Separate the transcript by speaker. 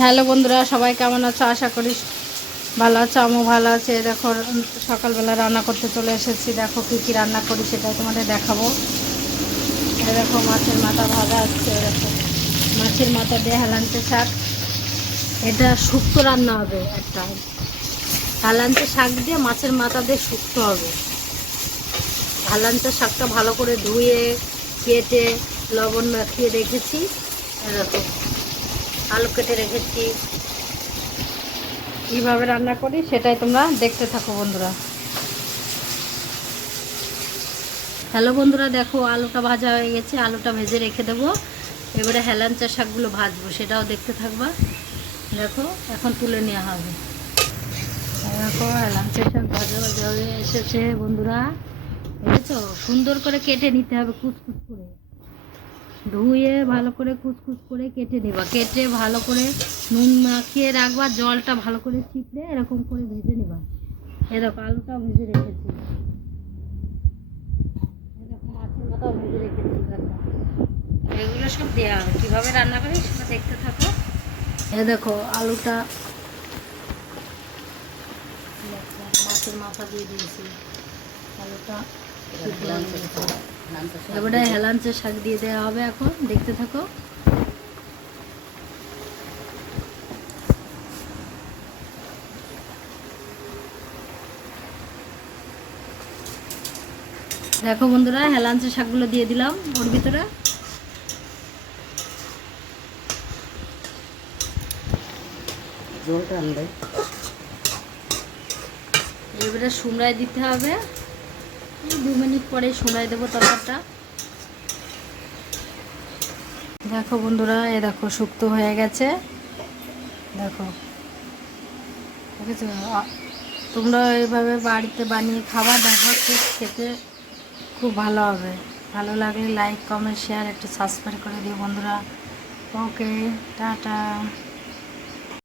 Speaker 1: Hello বন্ধুরা, সবাই কেমন আছো? আশা করি ভালো আছো, আমিও ভালো আছে। দেখো, সকালবেলা রান্না করতে চলে এসেছি। দেখো কী কী রান্না করি সেটাই তোমাদের দেখাবো। দেখো, মাছের মাথা ভাজা এই দেখো। মাছের মাথা দিয়ে হেলান্তে শাক। এটা শুক্তো রান্না হবে একটা। হেলান্তে শাক দিয়ে মাছের মাথা দিয়ে শুক্তো হবে। হেলান্তে শাকটা ভালো করে ধুয়ে, কেটে, লবণ মাখিয়ে রেখেছি। এরকম আলু কেটে রেখেছি। কীভাবে রান্না করি সেটাই তোমরা দেখতে থাকো বন্ধুরা। হ্যালো বন্ধুরা দেখো আলুটা ভাজা হয়ে গেছে আলুটা ভেজে রেখে দেবো। এবারে হেলাঞ্চা শাকগুলো ভাজবো সেটাও দেখতে থাকবা। দেখো এখন তুলে নেওয়া হবে। দেখো হেলাঞ্চা শাক ভাজা ভাজা হয়ে এসেছে বন্ধুরা। বুঝেছ? সুন্দর করে কেটে নিতে হবে কুচকুচ করে। ধুয়ে ভালো করে কুচকুচ করে কেটে নেবা। কেটে ভালো করে নুন মাখিয়ে রাখবা জলটা ভালো করে চিপড়ে এরকম করে ভেজে নেবা। এরকম আলুটা ভেজে রেখেছি। এরকম মাথাও ভেজে রেখেছি এগুলো সব দেওয়া কীভাবে রান্না করি সেটা দেখতে থাকো। এ দেখো আলুটা দেখো, মাছের মাথা দিয়ে দিয়েছি। আলুটা এবারে হেলাঞ্চের শাক দিয়ে দেওয়া হবে এখন। দেখতে থাকো। দেখো বন্ধুরা হেলাঞ্চের শাকগুলো দিয়ে দিলাম ওর ভিতরে। এবারে সুমড়ায় দিতে হবে। দু মিনিট পরে সুমড়ায় দেবো তরকারটা। দেখো বন্ধুরা, এ দেখো, শুক্তো হয়ে গেছে। দেখো। ঠিক আছে তোমরা এইভাবে বাড়িতে বানিয়ে খাবার দেখো খুব খেতে খুব ভালো হবে। ভালো লাগলে লাইক কমেন্ট শেয়ার একটু সাবস্ক্রাইব করে দিও বন্ধুরা। Okay tata.